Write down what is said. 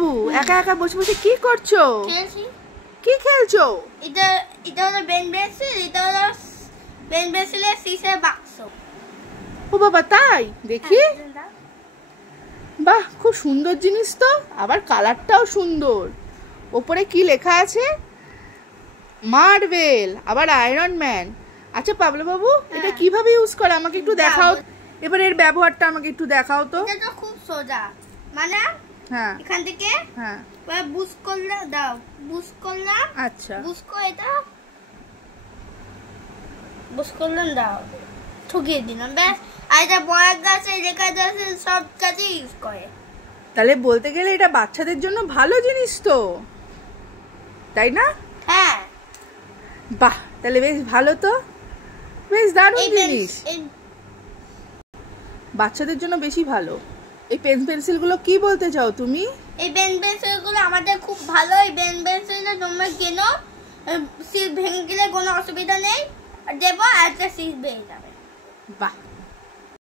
বাবু একা একা বসে বসে কি করছো? খেলছি। কি খেলছো? এটা হলো পেন পেন্সিল, এটা হলো পেন পেন্সিলের সিসের বাক্স। ও বাবা তাই, দেখি। বাহ, খুব সুন্দর জিনিস তো, আবার কালারটাও সুন্দর। ওপরে কি লেখা আছে? মার্বেল, আবার আয়রন ম্যান। আচ্ছা পাবলো বাবু, এটা কিভাবে ইউজ করে আমাকে একটু দেখাও। এবার এর ব্যবহারটা আমাকে একটু দেখাও তো। এটা তো খুব সোজা, মানে হ্যাঁ এখান থেকে হ্যাঁ বুস্ট করলে দাও, বুস্ট করলাম। আচ্ছা, বুস্ট করে এটা বুস্ট করলাম, দাও ঠকিয়ে দিলাম, ব্যাস। আর এটা বড় গাছে রেখা গাছে সব কাজে ইউজ করে। তাহলে বলতে গেলে এটা বাচ্চাদের জন্য ভালো জিনিস তো, তাই না? হ্যাঁ। বাহ, তাহলে বেশ ভালো তো, বেশ দারুণ জিনিস, বাচ্চাদের জন্য বেশি ভালো। এই পেন পেন্সিল গুলো কি বলতে চাও তুমি? এই পেন পেন্সিল গুলো আমাদের খুব ভালো। এই পেন পেন্সিলটা তোমরা কেনো, সিল ভেঙে গেলে কোনো অসুবিধা নেই, দেবো একটা সিল পেয়ে যাবে। বাহ।